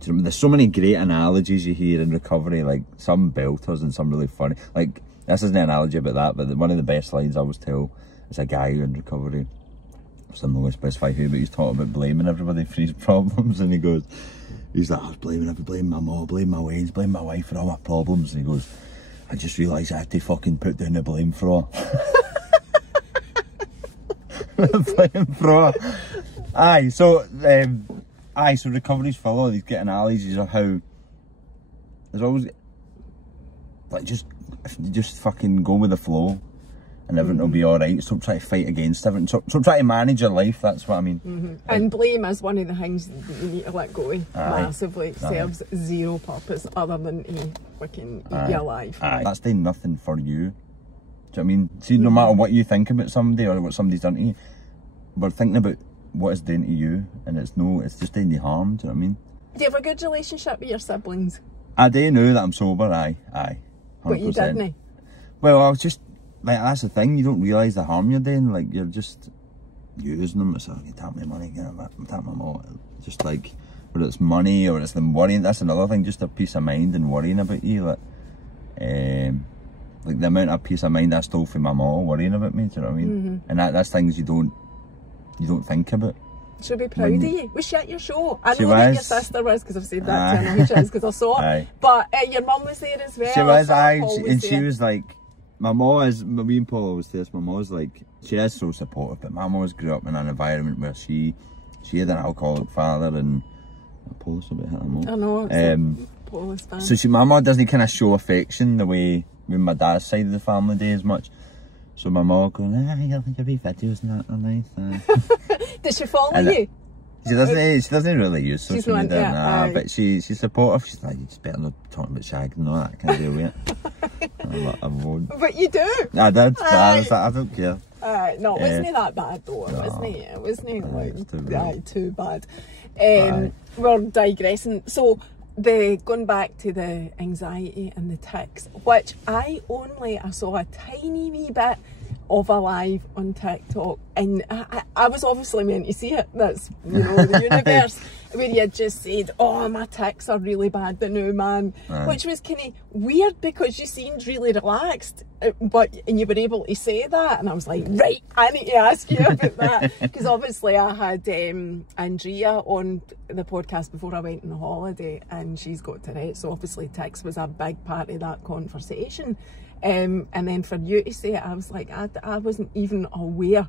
do you know, there's so many great analogies you hear in recovery, like some belters and some really funny. Like, this isn't an analogy about that, but one of the best lines I always tell is a guy in recovery, so I'm not going to specify who, but he's talking about blaming everybody for his problems, and he's like, I was blaming my mom, blaming my ways, blaming my wife for all my problems, and he goes, I just realised I had to fucking put down the blame for her. Blame for her. Aye, so recovery's full of these getting analogies of how there's always, like, just fucking go with the flow and everything will be alright. Stop trying to fight against everything. Stop trying to manage your life, that's what I mean. And blame is one of the things that you need to let go of massively. It serves zero purpose other than to fucking eat you alive. That's doing nothing for you. Do you know what I mean? See, no matter what you think about somebody or what somebody's done to you, we're thinking about what it's doing to you, and it's just doing you harm. Do you know what I mean? Do you have a good relationship with your siblings? I do now that I'm sober, aye. 100%. But you didn't? Well, I was just, like, that's the thing, you don't realise the harm you're doing, like, you're just using them. It's like, you tap me money, tap my mom. Just like, whether it's money or it's them worrying, that's another thing, just a peace of mind and worrying about you. Like the amount of peace of mind I stole from my mom worrying about me, do you know what I mean? And that's things you don't think about. She'll be proud of you. Was she at your show? I know that your sister was, because I've said that to her, who she is, because I saw it. But your mum was there as well. She was, and she was like, my mum is, me and Paul always say this, my mum's like, she is so supportive, but my mum always grew up in an environment where she had an alcoholic father, and Paul's a bit hit him. I know, Paul's fan. So my mum doesn't kind of show affection the way when my dad's side of the family do as much. So my mum going, your wee videos and that are nice. Does she follow you? She doesn't really use social media, but she's supportive. She's like, you just better not talking about shagging and all that, I can't deal with it. I won't. But you do. I did, but I was like, I don't care. No, it wasn't that bad though, it wasn't like too bad. We're digressing. So going back to the anxiety and the tics, which I saw a tiny wee bit of a live on TikTok, and I was obviously meant to see it. That's, you know, the universe, where you had just said, oh, my tics are really bad the new man, which was kind of weird because you seemed really relaxed, and you were able to say that, and I was like, right, I need to ask you about that, because obviously I had Andrea on the podcast before I went on the holiday, and she's got Tourette's, so obviously tics was a big part of that conversation. And then for you to say it, I was like, I wasn't even aware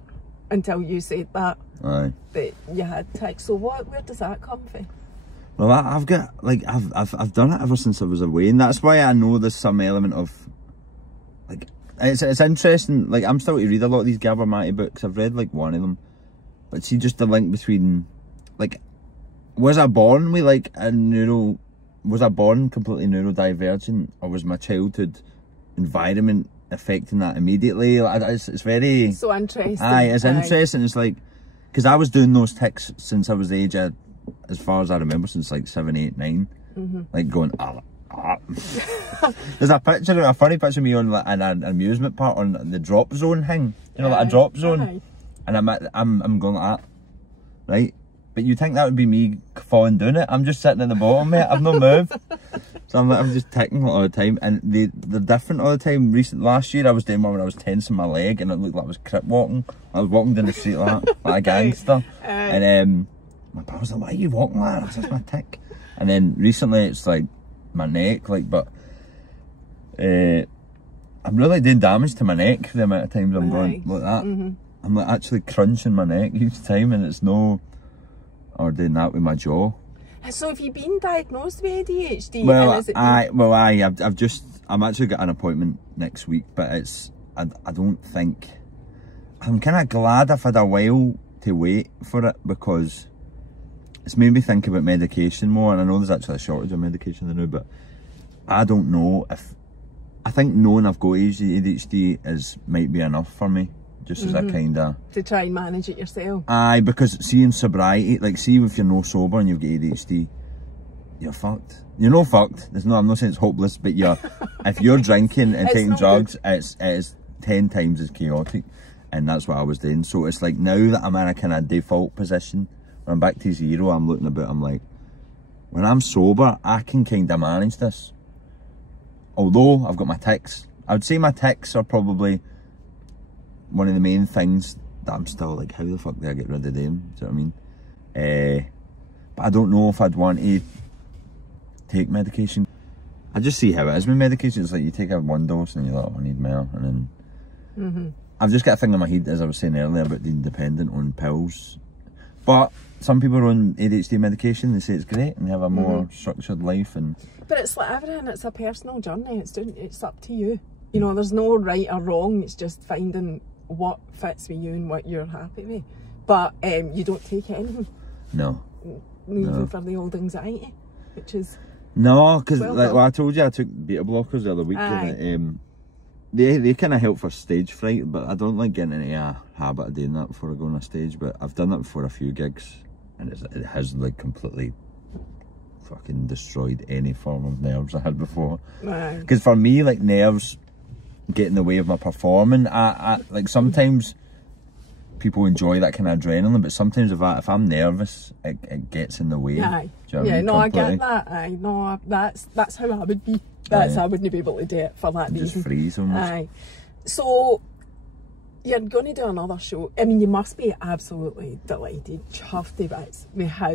until you said that that you had tics. So where does that come from? Well, I've got, like, I've done it ever since I was away, and that's why I know there's some element of, like, it's interesting. Like, I'm still to read a lot of these Gabor Mate books. I've read like one of them, but see, just the link between, like, was I born with like was I born completely neurodivergent, or was my childhood environment affecting that immediately? Like, it's very so interesting. It's interesting. It's like, because I was doing those tics since I was the age of, as far as I remember, since like 7, 8, 9, like going There's a funny picture of me on like an amusement park on the drop zone thing, you know, like a drop zone, and I'm going like that, right? But you think that would be me falling down it? I'm just sitting at the bottom, mate. I've no moved. So I'm just ticking all the time, and they're different all the time. Last year I was doing one when I was tensing my leg, and it looked like I was crip walking. I was walking down the street like that, like a gangster. And my pal was like, "Why are you walking like that?" That's my tic. And then recently it's like my neck, like, but I'm really doing damage to my neck the amount of times I'm going like that. I'm like actually crunching my neck each time, and it's no. Or doing that with my jaw. So have you been diagnosed with ADHD? Well, I'm actually got an appointment next week, but I don't think, I'm kind of glad I've had a while to wait for it, because it's made me think about medication more, and I know there's actually a shortage of medication now, but I don't know if I think knowing I've got ADHD might be enough for me, just as a kind of... To try and manage it yourself. Aye, because seeing sobriety, like see if you're no sober and you've got ADHD, you're fucked. You're not fucked. I'm not saying it's hopeless, but if you're drinking and taking drugs, it is 10 times as chaotic, and that's what I was doing. So it's like now that I'm in a kind of default position, when I'm back to zero, I'm looking about, I'm like, when I'm sober, I can kind of manage this. Although I've got my tics. I would say my tics are probably one of the main things that I'm still like, how the fuck do I get rid of them? Do you know what I mean? But I don't know if I'd want to take medication. I just see how it is with medication. It's like you take one dose and you're like, oh, I need more. And then I've just got a thing in my head, as I was saying earlier, about being dependent on pills. But some people are on ADHD medication, they say it's great and they have a more structured life. But it's like everything, it's a personal journey. It's up to you. You know, there's no right or wrong. It's just finding what fits with you and what you're happy with. But you don't take anything. No. Even for the old anxiety, which is... No, because like I told you, I took beta blockers the other week. And, they kind of help for stage fright, but I don't like getting into a habit of doing that before I go on a stage. But I've done that before a few gigs, and it has like completely fucking destroyed any form of nerves I had before. Because for me, like, nerves get in the way of my performing. I like, sometimes people enjoy that kind of adrenaline, but sometimes if I'm nervous, it gets in the way. Aye. Do you know what I mean? No, I get that. Aye, no, that's how I would be. I wouldn't be able to do it for that reason. Just freeze almost. Aye. So you're going to do another show. I mean, you must be absolutely delighted, chuffed to bits with how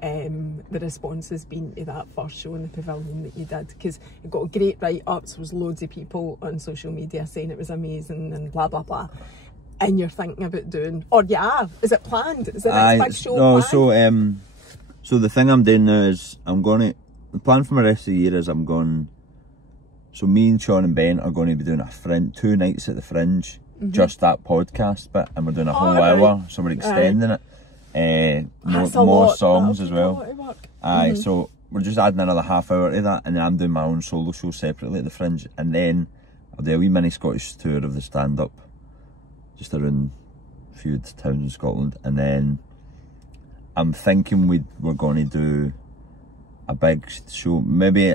the response has been to that first show in the pavilion that you did, because it got great write-ups. There was loads of people on social media saying it was amazing and blah blah blah. And you're thinking about doing, or is it planned? Is the next big show planned? So the thing I'm doing now is the plan for the rest of the year is so me and Sean and Ben are going to be doing 2 nights at the Fringe, just that podcast bit, and we're doing a whole hour, so we're extending it. More songs as well. So we're just adding another half hour to that, and then I'm doing my own solo show separately at the Fringe, and then I'll do a wee mini Scottish tour of the stand-up, just around a few towns in Scotland, and then I'm thinking we're going to do a big show, maybe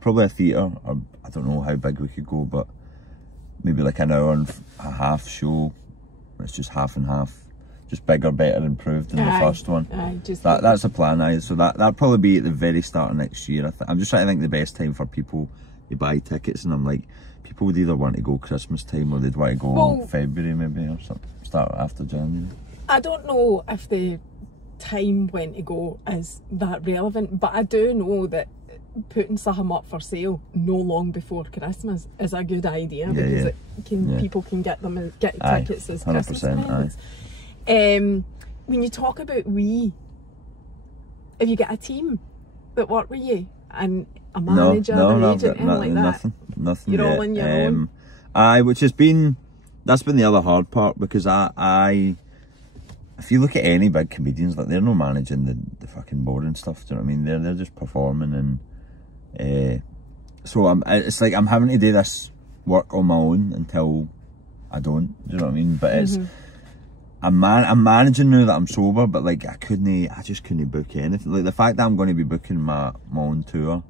probably a theatre, or I don't know how big we could go, but maybe like an hour and a half show. It's just half and half, just bigger, better, improved than the first one. That's the plan. So that'll probably be at the very start of next year. I'm just trying to think the best time for people to buy tickets, and I'm like, people would either want to go Christmas time or they'd want to go February maybe, or something, start after January. I don't know if the time when to go is that relevant, but I do know that putting something up for sale no long before Christmas is a good idea, because people can get tickets as Christmas presents. When you talk about have you got a team that work with you and a manager or agent, anything like that? Nothing. You're all on your own. That's been the other hard part, because if you look at any big comedians, like, they're not managing the fucking boring stuff. Do you know what I mean? They're just performing, and so it's like I'm having to do this work on my own until I don't. Do you know what I mean? But I'm managing now that I'm sober, but like I just couldn't book anything. Like, the fact that I'm going to be booking my own tour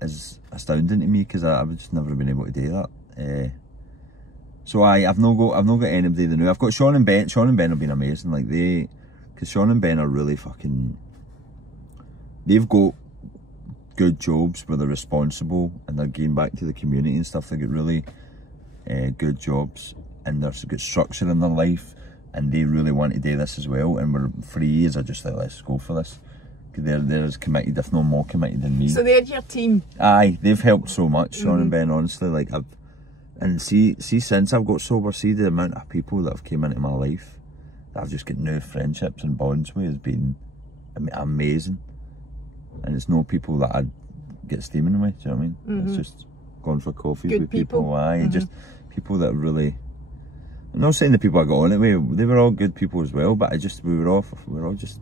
is astounding to me, because I would just never have been able to do that. So I've not got anybody to know. I've got Sean and Ben. Sean and Ben have been amazing. Like, because Sean and Ben are really fucking. They've got good jobs where they're responsible and they're giving back to the community and stuff. They get really good jobs, and there's good structure in their life, and they really want to do this as well. And we're 3 years are just like, let's go for this. They're as committed, if not more committed than me. So they're your team. Aye, they've helped so much, Sean and Ben. Honestly, like, and see since I've got sober, see the amount of people that have came into my life that I've just got new friendships and bonds with has been amazing. And it's no people that I'd get steaming with, do you know what I mean? It's just gone for coffees with people. Just people that really. I'm not saying the people I got on it with, they were all good people as well, but we were all just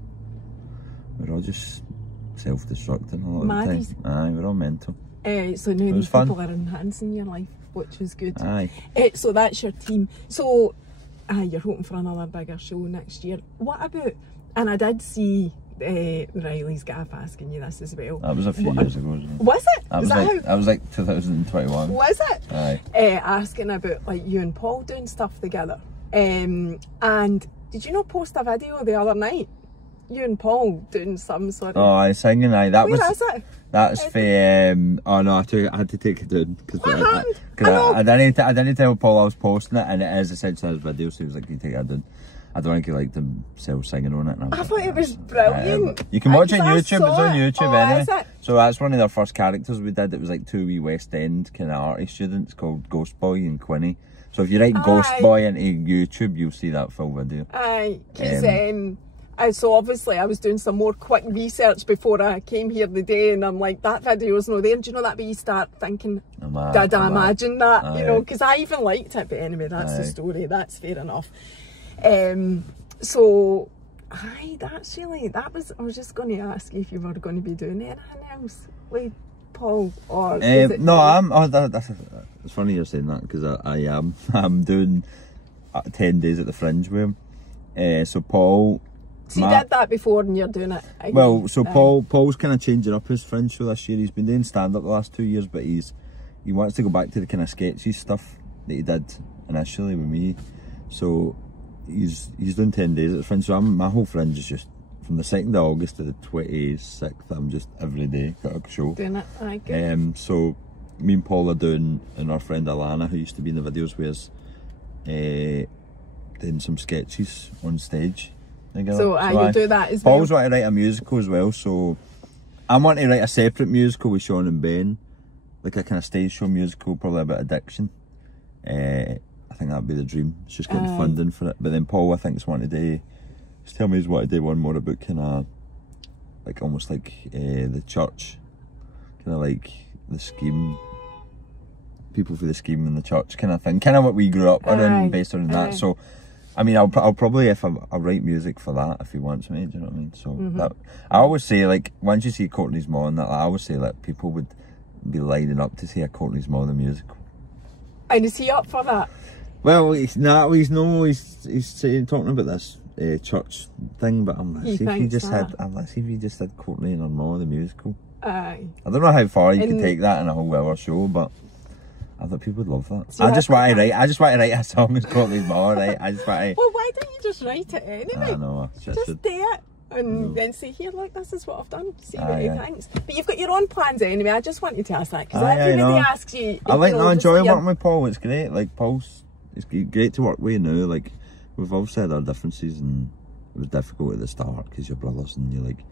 self-destructing a lot of the time. Aye, we're all mental. So now these fun. people are enhancing your life, which is good. Aye. So that's your team. So you're hoping for another bigger show next year. What about, and I did see Riley's gaff asking you this as well. That was a few years ago, wasn't it? Was it? That was like 2021. Was it? Aye. Asking about like you and Paul doing stuff together. And did you not post a video the other night? You and Paul doing some sort of... Oh, I singing, aye. That Where was... is it? That's for... oh no, I had to take it down. What happened? I didn't tell Paul I was posting it, and it is essentially his video, so he was like, you take it down. I don't think he liked himself singing on it. And I thought it was brilliant. You can watch it on YouTube, it's on it. YouTube Oh, anyway. is it? So that's one of their first characters we did. It was like two wee West End kind of arty students called Ghost Boy and Quinny. So if you write Ghost Boy into YouTube, you'll see that full video. Aye, because so obviously I was doing some more quick research before I came here today, and I'm like, that video's no there. Do you know that? But you start thinking, did I imagine that? Aye. You know, because I even liked it. But anyway, that's the story. That's fair enough. So, aye, that's really, that was, I was just going to ask you if you were going to be doing anything else with Paul, or is it no, it's funny you're saying that, because I'm doing 10 days at the Fringe with him. So Paul... So you did that before and you're doing it again? Well, so Paul's kind of changing up his Fringe show this year. He's been doing stand-up the last 2 years, but he wants to go back to the kind of sketchy stuff that he did initially with me. So he's doing 10 days at the Fringe. So my whole Fringe is just from the 2nd of August to the 26th. I'm just every day got a show. Doing it, aye, good. So me and Paul are doing, and our friend Alana, who used to be in the videos with us, doing some sketches on stage together. So you do that as well? Paul's wanting to write a musical as well, so I'm wanting to write a separate musical with Sean and Ben, like a kind of stage show musical, probably about addiction. I think that'd be the dream. It's just getting funding for it. But then Paul, I think, is wanting to do, just tell me he's wanting to do one more about kind of, like almost like the church, kind of like the Scheme, people for the Scheme in the church kind of thing, kind of what we grew up around, based on that. So I mean, I'll probably, if I'll write music for that if he wants me, do you know what I mean? So that, I always say, like, once you see Courtney's Mall and that, like, I always say, like, people would be lining up to see a Courtney's Mall the musical. And is he up for that? Well, he's talking about this church thing, but I'm like, see if you just had Courtney and her Mall the musical. Aye. I don't know how far you can take that in a whole hour show, but I thought people would love that. So I just want to write a song that's Courtney's Mall, right? I just want to... Well, why don't you just write it anyway? I know. Just do it. And then say, here, look, this is what I've done. See what he thinks. But you've got your own plans anyway. I just wanted to ask that, because everybody asks you. I enjoy working with Paul. It's great. Like, Paul's, it's great to work with you now. Like, we've all said our differences, and it was difficult at the start because you're brothers and you're like,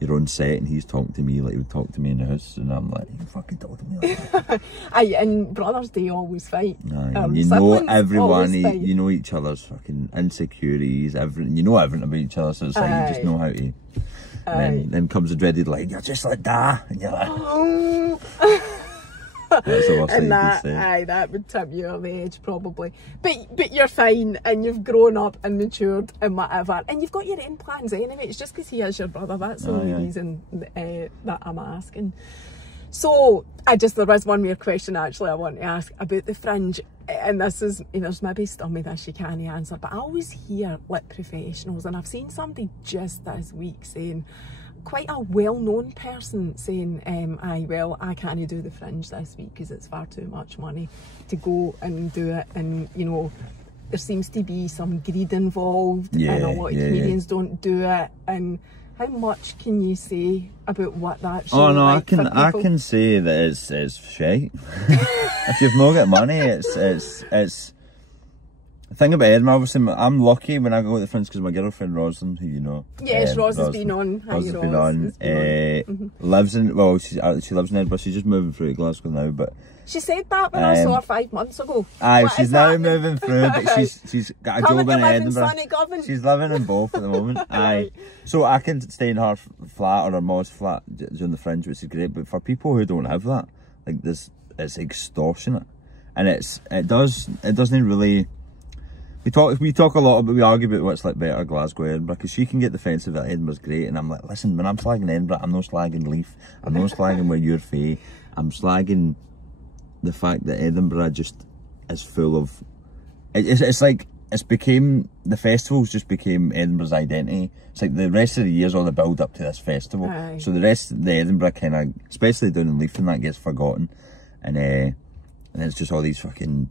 you're on set and he's talking to me like he would talk to me in the house, and I'm like, you fucking talk to me like that. Aye, and brothers, they always fight. Aye, you know everyone, you know each other's fucking insecurities, everything, you know everything about each other, so it's like you just know how to. Then comes the dreaded line, you're just like that, and you're like, oh. That's the worst thing you can say. Aye, that would tip you over the edge probably. But you're fine, and you've grown up and matured and whatever, and you've got your own plans anyway. It's just because he is your brother. That's the only reason that I'm asking. So there was one more question actually I want to ask about the Fringe, and this is, there's maybe still me this you can't answer, but I always hear like professionals, and I've seen somebody just this week saying, quite a well-known person saying, well, I can't do the Fringe this week because it's far too much money to go and do it, and there seems to be some greed involved, and a lot of comedians don't do it. And how much can you say about what that show like for people? I can say that it's shite. If you've not got money, it's the thing about Edinburgh, obviously, I'm lucky when I go to the Fringe because my girlfriend Roslyn, who you know. Yes, Ros has been on. Ros has been on. Lives in, well, she lives in Edinburgh. She's just moving through to Glasgow now, but she said that when I saw her 5 months ago. Aye, she's now moving through, but she's got a job in Edinburgh. She's living in both at the moment. Aye. So I can stay in her flat or her mom's flat during the Fringe, which is great. But for people who don't have that, like this, it's extortionate, and it doesn't really. We talk a lot about, we argue about what's like better, Glasgow, Edinburgh, because she can get defensive that Edinburgh's great, and I'm like, listen, when I'm slagging Edinburgh, I'm not slagging Leaf, I'm not slagging where you're fae, I'm slagging the fact that Edinburgh just is full of... It's like, the festivals just became Edinburgh's identity. It's like the rest of the year's all the build up to this festival. Aye. So the rest of the Edinburgh kind of, especially down in Leith, and that gets forgotten. And it's just all these fucking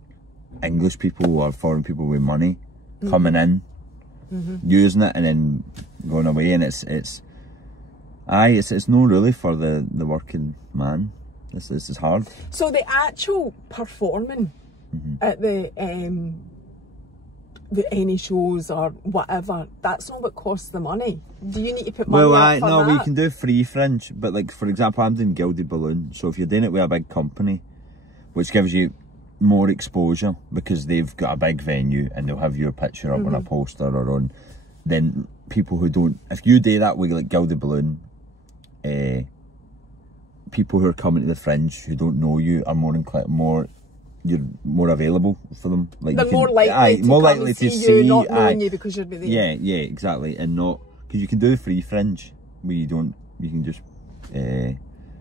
English people or foreign people with money coming in, using it and then going away. And it's no really for the working man. This is hard. So the actual performing at any shows or whatever, that's not what costs the money. Do you need to put money up for that? No, we can do free fringe, but like for example, I'm doing Gilded Balloon, so if you're doing it with a big company, which gives you more exposure because they've got a big venue and they'll have your picture up on a poster or on, then people who don't, if you do that with like Gilded Balloon, people who are coming to the fringe who don't know you are you're more available for them. Like they're more likely to see you, not knowing you because you're there. Yeah, exactly, and not because you can do the free fringe where you can just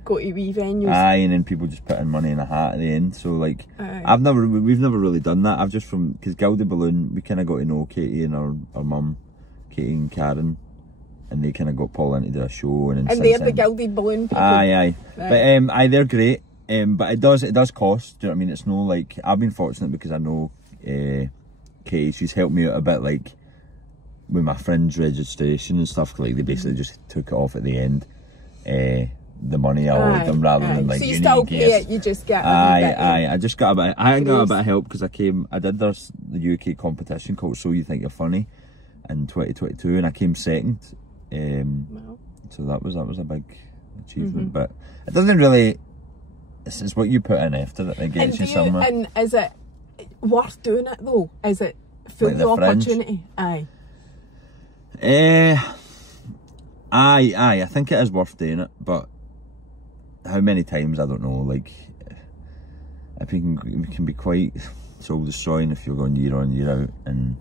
go to wee venues. Aye, and then people just put in money in a hat at the end. So like, we've never really done that. I've just because Gilded Balloon, we kind of got to know Katie and our mum, Katie and Karen, and they kind of got Paul in to do a show, and they're the Gilded Balloon people. Aye. But they're great. But it does cost. Do you know what I mean? It's no like, I've been fortunate because I know Katie. She's helped me out a bit, like with my fringe registration and stuff. Like they basically just took it off at the end. The money I owed them rather than like. So you still pay it, you just get. I just got a bit. I got a bit of help because I did the UK competition called So You Think You're Funny in 2022, and I came second. Wow. So that was a big achievement, but it doesn't really. It's what you put in after it that gets you somewhere. And is it worth doing it though? Is it full like the opportunity? Aye. I think it is worth doing it, but how many times I don't know. Like, it can be quite soul destroying if you're going year on year out and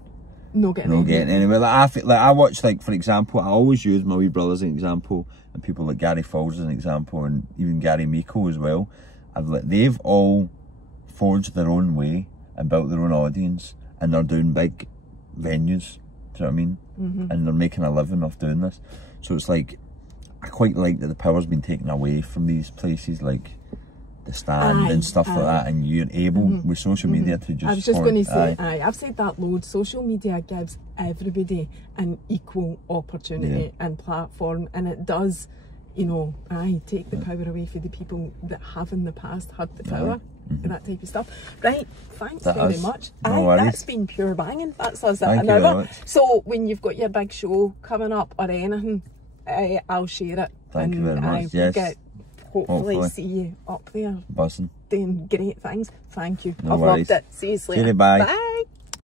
not getting anywhere. Like I watch, like for example, I always use my wee brother as an example, and people like Gary Falls as an example, and even Gary Meeko as well. They've all forged their own way and built their own audience, and they're doing big venues. Do you know what I mean? And they're making a living off doing this. So it's like, I quite like that the power's been taken away from these places like the Stand and stuff like that, and you're able with social media to just. I was just going to say, I've said that loads. Social media gives everybody an equal opportunity and platform, and it does. You know, take the power away from the people that have in the past had the power and that type of stuff. Right, thanks very much. That's been pure banging. That's us at an hour. So when you've got your big show coming up or anything, I'll share it. Thank you very much. Yes. Hopefully see you up there. Buzzing. Doing great things. Thank you. No I've worries. loved it. See you later. Bye. Bye.